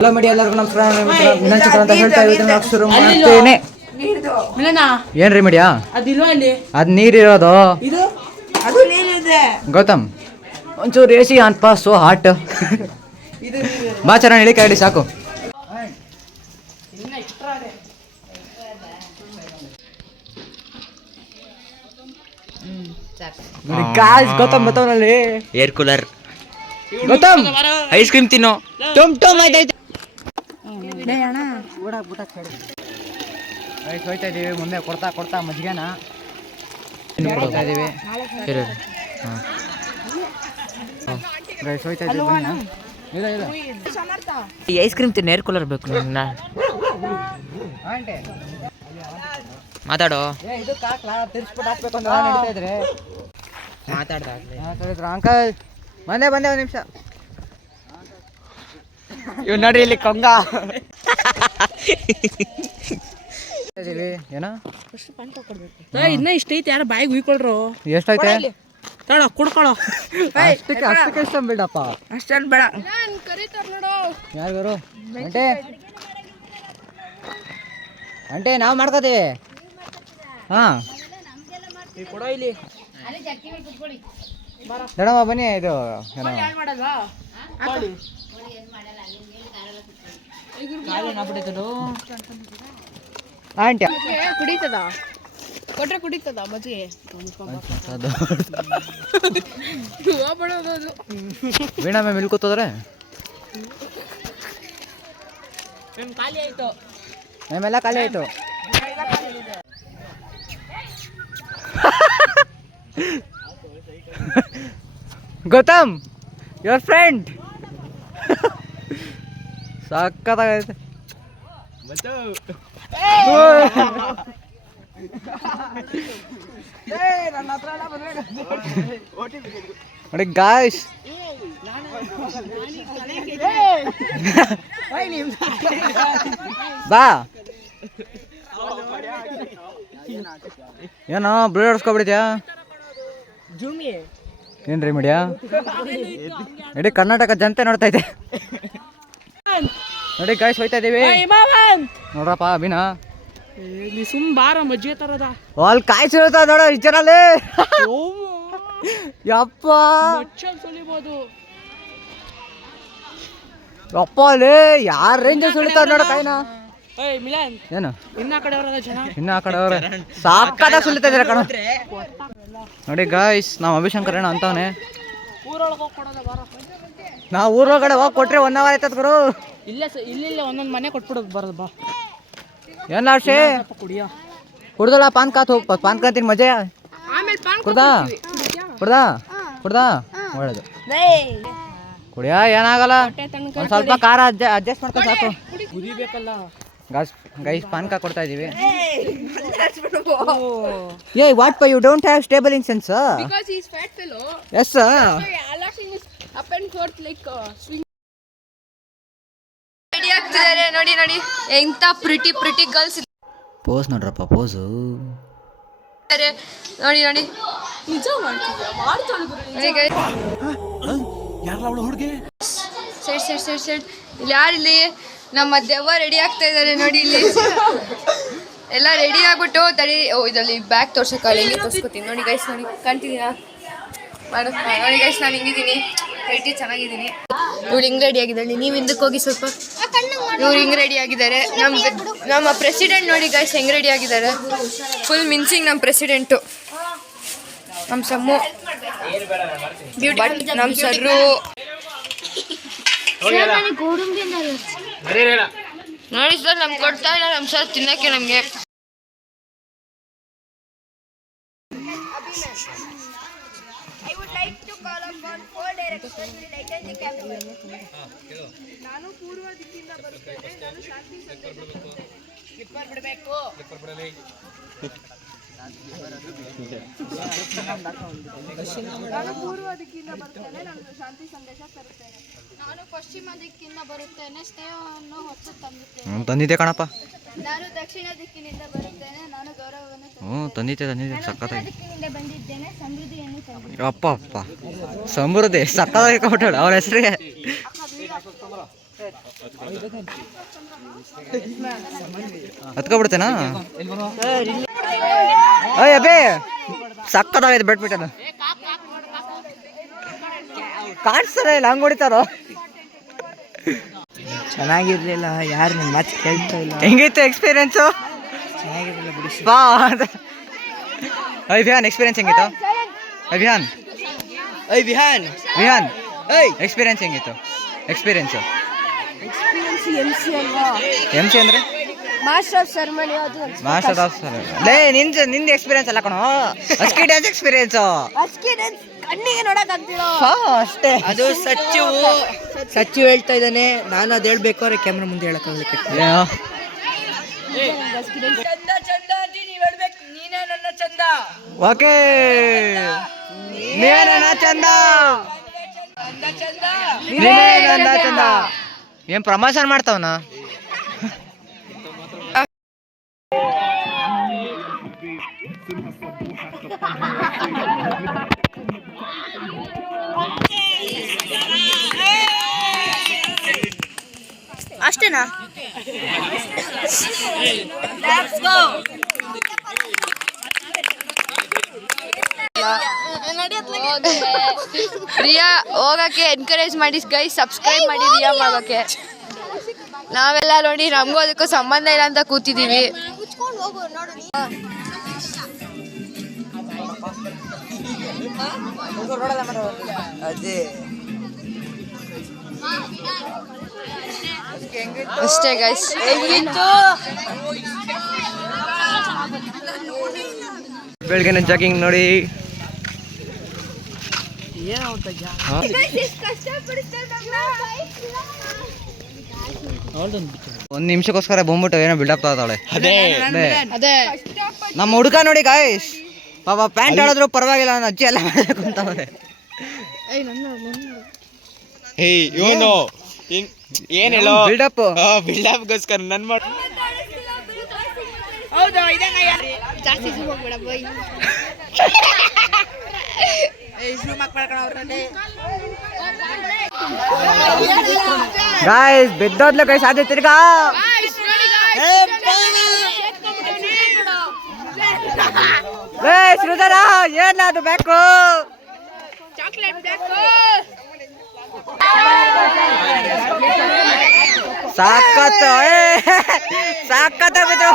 Hello media ಎಲ್ಲರಿಗೂ ನಮಸ್ಕಾರ. ಇನ್ನೊಂದು ಚಿತ್ರ ಅಂತ ಹೇಳ್ತಾ ಇದ್ದೀನಿ, ಶುರು ಮಾಡ್ತೇನೆ. ಏನ್ರಿ ಮೀಡಿಯಾ ಅದ್ ನೀರಿರೋದು? ಗೌತಮ್ ಒಂಚೂರು ಎಸಿ ಅನ್ಪ, ಸೋ ಹಾಟ್. ಬಾ ಚೆನ್ನಾಗಿ ಇಳಿ ಕಾಯಿಡಿ ಸಾಕು. ಗೌತಮ್ ಬತ್ತವನಲ್ಲಿ air cooler. Gautam ice cream ತಿನ್ನೋ. ಹೋಯ್ತಾ ಇದೀವಿ ಮುಂದೆ ಕೊಡ್ತಾ ಕೊಡ್ತಾ ಮಜ್ಜಿಗೆನ ಕೊಡ್ತಾ ಇದೀವಿ. ಹೋಯ್ತಾ ಇದೀವಿ. ಐಸ್ ಕ್ರೀಮ್ ತಿನ್ನ, ಏರ್ ಕೂಲರ್ ಬೇಕು. ಮಾತಾಡೋ. ಮಾತಾಡಿದ್ರು ಅಂಕಲ್ ಬಂದೆ ಒಂದು ನಿಮಿಷ. ಇವ್ ನೋಡ್ರಿ ಇಲ್ಲಿ ಕೊಂಗ. ಏನ ಇನ್ನ ಇಷ್ಟ ಐತಿ, ಯಾರ ಬಾಯಿಗೆ ಉಯ್ಕೊಳ್ರು. ಎಷ್ಟೈತೆ ತಡ ಕುಡ್ಕೊಳೋ. ಅಷ್ಟಕ್ಕೆ ಇಷ್ಟ ಬಿಡಪ್ಪ, ಅಷ್ಟೇನ್ ಬೇಡ. ಯಾರಿಗಾರು ಅಂಟೆ ಅಂಟೆ ನಾವು ಮಾಡ್ಕೋತೀವಿ. ಹಾ ಕೊಡೋ ಇಲ್ಲಿ. ದಡಮ್ಮ ಬನ್ನಿ. ಇದು ಏನೋ ಆಂಟಿ ಕುಡಿತದ ಕೊಟ್ರೆ ಕುಡಿತದ ಮಜ್ಜಿಗೆ. ವೀಣಾ ಮ್ಯಾಮ್ ಇಲ್ಲಿ ಕೂತದ್ರೆ ಖಾಲಿ ಆಯ್ತು. ಮ್ಯಾಮೆಲ್ಲ ಖಾಲಿ ಆಯ್ತು. ಗೌತಮ್ ಯುವರ್ ಫ್ರೆಂಡ್ ಸಕ್ಕತ್ತಾಗೈತೆ. ನೋಡಿ ಗಾಯ್ಸ್, ಬಾ ಏನೋ ಬ್ಲಡ್ ಹೊಡ್ಸ್ಕೊಬಿಡಿದ್ಯಾ? ಏನ್ರಿ ಮೀಡಿಯಾ ಇಡೀ ಕರ್ನಾಟಕ ಜನತೆ ನೋಡ್ತಾ ಇದೆ. ನೋಡಿ ಗಾಯ್ಸ್ ಹೋಯ್ತಾ ಇದೀವಿ ನೋಡ್ರಪ್ಪ. ಅಭಿನಾ ನೀ ಸುಮ್ ಬಾರ ಮಜ್ಜಿಗೆ ತರದ ಅಲ್ಲಿ ಕಾಯ್ಸಿರುತ್ತ ನೋಡ ಇಚ್ಚರಲ್ಲಿ. ಯಪ್ಪ ಸುಲಿಬೋದು. ಯಪ್ಪ ಅಲ್ಲಿ ಯಾರ ರೇಂಜ್ ಸುಳಿತಾರ ನೋಡ ಕಾಯಿನ. ಮಿಲನ್ ಏನು ಇನ್ನ ಕಡೆ ಅವರದ ಜನ, ಇನ್ನ ಆ ಕಡೆ ಅವ್ರೆ ಸಾಕಾದ ಸುಲಿತಾ ಇದಾರೆ ಕಣ. ನೋಡಿ ಗಾಯ್ಸ್ ನಾವು ಅಭಿಶಂಕರ್ ಏನ ಅಂತವನೆ. ಊರೊಳಗೆ ಹೋಗಿ ಕೊಡೋದ ಬಾರ. ನಾವು ಊರೊಳಗಡೆ ಹೋಗಿ ಕೊಟ್ರೆ 1 ಅವರ್ ಆಯ್ತದ ಗುರು. ಇಲ್ಲ ಒಂದೊಂದು ಮನೆ ಕೊಟ್ಬಿಡೋದು ಬರೋದು ಬಾ. ಏನ್ ಲಾಶೆ ಕುಡಿಯ ಕುಡ್ದಲ್ಲ ಪಾನ್ ಕಾತ್ ಹೋಗ್ ಪಾನ್ ಕಾತಿನ ಮಜಾ. ಕುಡ್ದಾ ಕುಡ್ದಾ ಕುಡ್ದಾ ಒಳ್ಳೇದು. ಕುಡಿಯ ಏನಾಗಲ್ಲ, ಒಂದ್ ಸ್ವಲ್ಪ ಖಾರ ಅಡ್ಜಸ್ಟ್ ಮಾಡ್ಕೊ ಸಾಕು. ಕುದಿಬೇಕಲ್ಲ ಗೈಸ್ ಪಾನ್ಕ ಕೊಡ್ತಾ ಇದೀವಿ. ಏ what pie you don't have stable in sense? Because he is fat fellow. Yes sir. So Alashing is up and forth like swing. Ready ಆಗ್ತಿದ್ದಾರೆ ನೋಡಿ ನೋಡಿ, ಎಂತ ಪ್ರಿಟಿ ಪ್ರಿಟಿ ಗರ್ಲ್ಸ್ ಪೋಸ್ ನೋಡ್ರಪ್ಪ ಪೋಸು. ನೋಡಿ ನೋಡಿ ನಿಜ ಸೆಟ್ ಸೆಟ್ ಸೆಟ್ ಸೆಟ್. ಇಲ್ಲಿ ಯಾರಿಲ್ಲಿ ನಮ್ಮ ದೆವ್ವ ರೆಡಿ ಆಗ್ತಾ ಇದ್ದಾರೆ ನೋಡಿ. ಇಲ್ಲಿ ಎಲ್ಲ ರೆಡಿ ಆಗ್ಬಿಟ್ಟು ತಡಿ. ಇದರಲ್ಲಿ ಬ್ಯಾಗ್ ತೋರ್ಸೋಕ್ಕಲ್ಲ, ಹಿಂಗೆ ತೋರ್ಸ್ಕೊತೀನಿ ನೋಡಿ ಗೈಸ್. ನೋಡಿ ಕಾಣ್ತಿದ್ದೀರಾ? ನೋಡಿ ಗೈಸ್, ನಾನು ಹಿಂಗಿದ್ದೀನಿ, ರೆಡಿ ಚೆನ್ನಾಗಿದ್ದೀನಿ. ಇವ್ಳು ಹಿಂಗೆ ರೆಡಿ ಆಗಿದ್ದಾಳೆ. ನೀವು ಹಿಂದಕ್ಕೆ ಹೋಗಿ ಸ್ವಲ್ಪ. ಇವ್ರು ಹಿಂಗೆ ರೆಡಿ ಆಗಿದ್ದಾರೆ. ನಮ್ಮ ಪ್ರೆಸಿಡೆಂಟ್ ನೋಡಿ ಗೈಸ್ ಹೆಂಗೆ ರೆಡಿ ಆಗಿದ್ದಾರೆ. ಫುಲ್ ಮಿಂಚಿಂಗ್ ನಮ್ಮ ಪ್ರೆಸಿಡೆಂಟು, ನಮ್ಮ ಸಮ್ಮು, ಬಟ್ ನಮ್ಮ ಸರ್ರು ನೋಡಿ ಸರ್. ನಮ್ಗೆ ಕೊಡ್ತಾ ಇಲ್ಲ ನಮ್ಮ ಸರ್ ತಿನ್ನಕ್ಕೆ ನಮಗೆ. I would like to call upon 4 directions related to capital. ನಾನು ಪೂರ್ವ ದಿಕ್ಕಿಂದ ಬರುತ್ತೇನೆ, ನಾನು ಶಾಂತಿ ಸಂದೇಶ ತರುತ್ತೇನೆ. ಸ್ಲಿಪ್ಪರ್ ಬಿಡಬೇಕು. ನಾನು ಪೂರ್ವ ದಿಕ್ಕಿಂದ ಬರುತ್ತೇನೆ, ನಾನು ಶಾಂತಿ ಸಂದೇಶ ತರುತ್ತೇನೆ. ನಾನು ಪಶ್ಚಿಮ ದಿಕ್ಕಿಂದ ಬರುತ್ತೇನೆ, ಸ್ನೇಹವನ್ನು ಹೊತ್ತು ತಂದುತ್ತೇನೆ. ತಂದಿದ್ದೆ ಕಣಪ್ಪ. ನಾನು ದಕ್ಷಿಣ ದಿಕ್ಕಿನಿಂದ ಬರುತ್ತೇನೆ, ನಾನು ಗೌರವವನ್ನು ತಂದಿದ್ದೆ ಸಕ್ಕತ್ತಾಗಿ. ದಿಕ್ಕಿನಿಂದ ಬಂದಿದ್ದೇನೆ, ಸಮೃದ್ಧಿಯನ್ನು ತಂದಿದ್ದೇನೆ. ಅಪ್ಪ ಅಪ್ಪ ಸಮೃದ್ಧಿ ಸಕ್ಕತ್ತಾಗಿ ಕೊಟ್ಟಾಳ ಅವ್ರ ಹೆಸರಿಗೆ. ಹತ್ಕೊಬಿಡ್ತೇನಾ? ಅಯ್ಯ ಅಬೇ ಸಕ್ಕತ್ತಾಗೈತೆ ಬೆಟ್ಬಿಟ್ಟು ಅದು ಕಾಣಿಸ್ತಾರ ಇಲ್ಲ ಹಂಗೆ ಹೊಡಿತಾರೋ. ಚೆನ್ನಾಗಿರ್ಲಿಲ್ಲ, ಯಾರು ನಿಮ್ಮ ಮಾತು ಕೇಳ್ತಾ ಇಲ್ಲ. ಹೆಂಗಿತ್ತು ಎಕ್ಸ್ಪೀರಿಯನ್ಸು? ಚೆನ್ನಾಗಿರ್ಲಿಲ್ಲ ಬಿಡಿ. ಬಾ ವಿಹಾನ್ ಎಕ್ಸ್ಪೀರಿಯನ್ಸ್ ಹೆಂಗಿತ್ತು? ವಿಹಾನ್ ವಿಹಾನ್ ಎಕ್ಸ್ಪೀರಿಯನ್ಸ್ ಹೆಂಗಿತ್ತು? ಎಕ್ಸ್ಪೀರಿಯನ್ಸು ಎಮ್ ಸಿ ಅಂದರೆ ಮಾಸ್ಟರ್ ಆಫ್ ಸೆರೆಮನಿ ಅದು ಮಾಸ್ಟರ್ ಆಫ್ ಲೇ ನಿಂದು ಎಕ್ಸ್ಪೀರಿಯನ್ಸ್ ಅಲ್ಲ ಕಣೋ, ಅಸ್ಕಿ ಡ್ಯಾನ್ಸ್ ಎಕ್ಸ್ಪೀರಿಯನ್ಸು ಕಣ್ಣಿಗೆ ನೋಡಕ್ ಆಗ್ತಿಲ್ಲ ಅಷ್ಟೇ. ಅದು ಸಚ್ಚು ಹೇಳ್ತಾ ಇದ್ದಾನೆ, ನಾನು ಅದು ಹೇಳ್ಬೇಕಾದ್ರೆ ಕ್ಯಾಮ್ರಾ ಮುಂದೆ ಹೇಳಕ್ಕಾಗಲಿಕ್ಕೆ. ಓಕೆ ನೀವೇ ನನ್ನ ಚಂದ, ನೀವೇ ನನ್ನ ಚಂದ. ಏನ್ ಪ್ರಮೋಷನ್ ಮಾಡ್ತಾವನ? ಅಷ್ಟೇನಾ? ರಿಯಾ ಹೋಗಕ್ಕೆ ಎನ್ಕರೇಜ್ ಮಾಡಿ ಗೈಸ್, ಸಬ್ಸ್ಕ್ರೈಬ್ ಮಾಡಿ ರಿಯಾ ಮಾಡೋಕ್ಕೆ. ನಾವೆಲ್ಲ ನೋಡಿ ನಮಗೂ ಅದಕ್ಕೂ ಸಂಬಂಧ ಇಲ್ಲ ಅಂತ ಕೂತಿದ್ದೀವಿ. ಅಷ್ಟೇ ಗೈಸ್. ಬೆಳಗ್ಗೆ ಜಾಗಿಂಗ್ ನೋಡಿ. ಒಂದ್ ನಿಮಿಷಕ್ಕೋಸ್ಕರ ಬಂದ್ಬಿಟ್ಟು ಏನೋ ಬಿಲ್ಡಪ್ ತಗೋತಾಳೆ. ಅದೇ ನಮ್ಮ ಹುಡುಗ ನೋಡಿ ಗಾಯ್ಸ್, ಪಾಪ ಪ್ಯಾಂಟ್ ಆಡಿದ್ರು ಪರವಾಗಿಲ್ಲ, ನನ್ನ ಅಜ್ಜಿ ಎಲ್ಲ ಮಾಡಬೇಕು ಅಂತವ್ರೆ. ಏನ್ ಹೇಳೋ ಬಿಲ್ಡಪ್ ಬಿಲ್ಡಪ್ಗೋಸ್ಕರ ನನ್ ಮಾಡ. ಜಾಸ್ತಿ zoom ಹೋಗ್ಬೇಡ boy. ಗಾಯ್ಸ್ ಬಿದ್ದೋದ್ಲು ಗೈಸ್, ಅದೇ ತಿರ್ಗಾ ಶ್ರೀಧರ ಏನ ಅದು ಬೇಕು? ಸಾಕತ್ತ ಸಾಕತ್ತ ಬಿದ್ರು.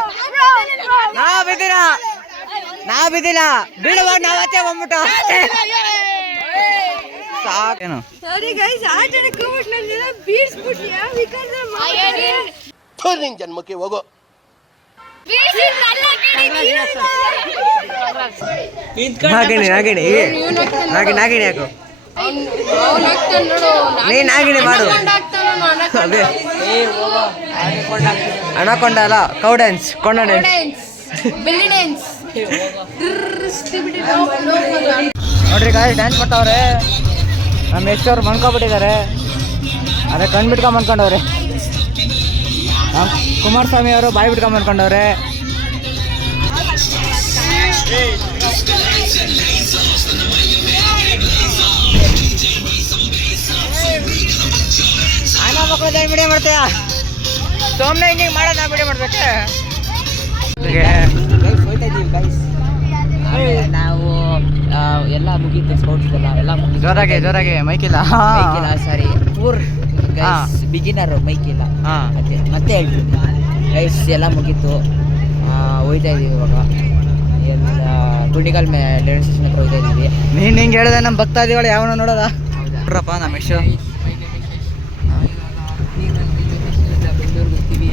ನಾವ್ ಬಿದ್ದಿಲ್ಲ ಬಿಡುವ, ನಾವ್ ಆಚೆ ಬಂದ್ಬಿಟ್ಟು ಸಾಕೇನು. Sorry guys, ಆಟದ ಕೋಟ್ ನನ್ನ ಬೀಡ್ಸ್ಬಿಟ್ಯಾ ಬಿಕಾಸ್ ನಿನ್ ಜನ್ಮಕ್ಕೆ ಹೋಗೋ. ನಾಗಿಣಿ ಯಾಕು ನೀ ನಾಗಿಣಿ ಮಾಡು. ಅದೇ ಅನಕೊಂಡ ಅಲ್ಲ, ಕೌ ಡ್ಯಾನ್ಸ್, ಕೊಂಡ ಡ್ಯಾನ್ಸ್. ನೋಡ್ರಿ ಗಾಯ್ಸ್ ಡ್ಯಾನ್ಸ್ ಮಾಡ್ತಾವ್ರೆ. ನಮ್ಮ ಎಷ್ಟವ್ರು ಮನ್ಕೊಬಿಟ್ಟಿದ್ದಾರೆ, ಅದೇ ಕಣ್ ಬಿಟ್ಕೊಂಡ್ ಮನ್ಕೊಂಡವ್ರೆ. ನಮ್ಮ ಕುಮಾರಸ್ವಾಮಿ ಅವರು ಬಾಯಿ ಬಿಟ್ಕೊಂಡ್ ಮನ್ಕೊಂಡವ್ರೆ. ಆನ ಮಕ್ಕಳು ದಯ ವಿಡಿಯೋ ಮಾಡ್ತೀಯ? ಸೋಮ್ನೆ ಹಿಂಗೆ ಮಾಡೋದು ನಾ ವಿಡಿಯೋ ಮಾಡ್ಬೇಕೆ? ನಾವು ಎಲ್ಲ ಮುಗೀತು, ಸ್ಪೋರ್ಟ್ಸ್ ಎಲ್ಲ ಮುಗೀತು. ಜೋರಾಗಿ ಮೈಕಿಲ್ಲ. ಸಾರಿ, ಪೂರ್ ಬಿಗಿನರ್ ಮೈಕಿಲ್ಲ. ಮತ್ತೆ ಹೇಳ್ತೀನಿ ಗೈಸ್, ಎಲ್ಲ ಮುಗೀತು, ಹೋಯ್ತಾ ಇದೀವಿ ಇವಾಗ. ಎಲ್ಲ ಕುಂಡಿಕಲ್ ರೈಲ್ವೆ ಸ್ಟೇಷನ್ ಹತ್ರ ಹೋಯ್ತಾ ಇದೀವಿ. ನೀನ್ ಹಿಂಗೆ ಹೇಳಿದೆ ನಮ್ಮ ಭಕ್ತಾದಿಗಳು ಯಾವನ ನೋಡೋದ? ನೋಡ್ರಪ್ಪ ನಮ್ಮ ಎಷ್ಟು ಬೆಂಗಳೂರಿಗೆ ಹೋಗ್ತೀವಿ,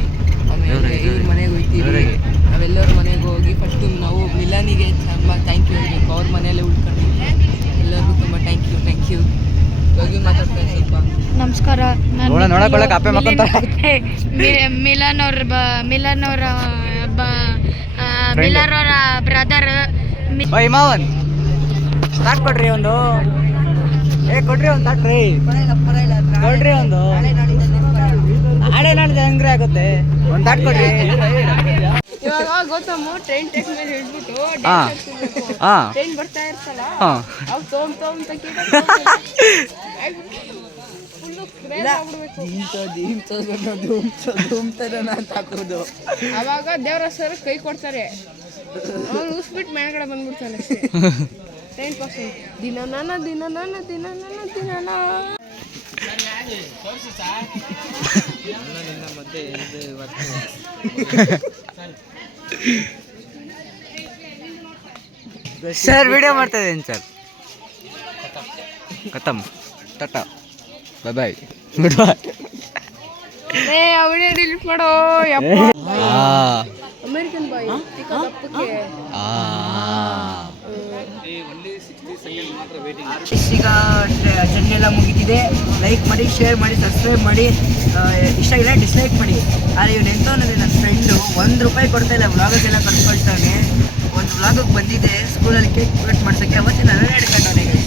ಆಮೇಲೆ ಇವ್ರ ಮನೆಗೆ ಹೋಗ್ತೀವಿ. ನಾವೆಲ್ಲರ ಮನೆಗೆ ಹೋಗಿ ಫಸ್ಟು ನಾವು ಮಿಲನಿಗೆ ತುಂಬ ಥ್ಯಾಂಕ್ ಯು ಹೇಳಬೇಕು. ಅವ್ರ ಮನೆಯಲ್ಲೇ ಉಳ್ಕೊಂಡಿದ್ವಿ. ಎಲ್ಲರಿಗೂ ತುಂಬ ಥ್ಯಾಂಕ್ ಯು. ಹೋಗಿ ಮಾತಾಡ್ತಾರೆ ಸ್ವಲ್ಪ. ನಮಸ್ಕಾರ. ನೋಡಕೊಳ್ಳಕ್ಕೆ ಅಪ್ಪೆ ಮಕ್ಕಂತ ಮಿಲನ್ ಅವರ ಬ್ರದರ್. ಮಾವನ್ ತಾಟ್ ಕೊಡ್ರಿ ಒಂದು. ಕೊಡ್ರಿ ಒಂದು ತಾಟ್ರಿ, ಕೊಡ್ರಿ ಒಂದು. ನಾಳೆ ನಾಳೆ ಹಂಗ್ರೆ ಆಗುತ್ತೆ, ಒಂದು ತಾಟ್ ಕೊಡ್ರಿ. ಇವಾಗ ಗೊತ್ತಮ್ಮ ಟ್ರೈನ್ ಟೆಕ್ ಮೇಲೆ ಹೇಳ್ಬಿಟ್ಟು ಟ್ರೈನ್ ಬರ್ತಾ ಇರ್ತಲ್ಲ, ಅವ್ ತೋಮ್ ಅಂತ ಅಂತ ಹಾಕೋದು. ಅವಾಗ ದೇವರ ಸರ್ ಕೈ ಕೊಡ್ತಾರೆ, ಅವ್ನು ಉಸ್ಬಿಟ್ಟು ಮೇಲ್ಗಡೆ ಬಂದ್ಬಿಡ್ತಾನೆ ಅಷ್ಟೇ. 10% ದಿನ ಸರ್ ವಿಡಿಯೋ ಮಾಡ್ತಾ ಇದ್ದೀನಿ ಸರ್. ಖತಮ್ ಟಾಟಾ ಬಾಯ್ ಬಾಯ್ ಗುಡ್ ಬಾಯ್. ವಿಡಿಯೋ ಡಿಲೀಟ್ ಮಾಡೋ. ಅಮೇರಿಕನ್ ಬಾಯ್ ದಪ್ಪಕ್ಕೆ. ಈಗ ಜರ್ನಿ ಎಲ್ಲ ಮುಗಿದಿದೆ. ಲೈಕ್ ಮಾಡಿ, ಶೇರ್ ಮಾಡಿ, ಸಬ್ಸ್ಕ್ರೈಬ್ ಮಾಡಿ. ಇಷ್ಟ ಆಗಿಲ್ಲ ಡಿಸ್ಲೈಕ್ ಮಾಡಿ. ಆದರೆ ಇವ್ನು ಎಂತವನಿದೆ ನನ್ನ ಫ್ರೆಂಡು, ₹1 ಕೊಡ್ತಾ ಇಲ್ಲ. ವ್ಲಾಗಕ್ಕೆಲ್ಲ ಕಲ್ತ್ಕೊಳ್ತಾನೆ. ಒಂದು ವ್ಲಾಗಿಗೆ ಬಂದಿದೆ ಸ್ಕೂಲಲ್ಲಿ ಕೇಕ್ ಕಟ್ ಮಾಡ್ಸೋಕ್ಕೆ. ಅವತ್ತಿನ ನಾನು ಹಿಡ್ಕೊಂಡವನಿಗೆ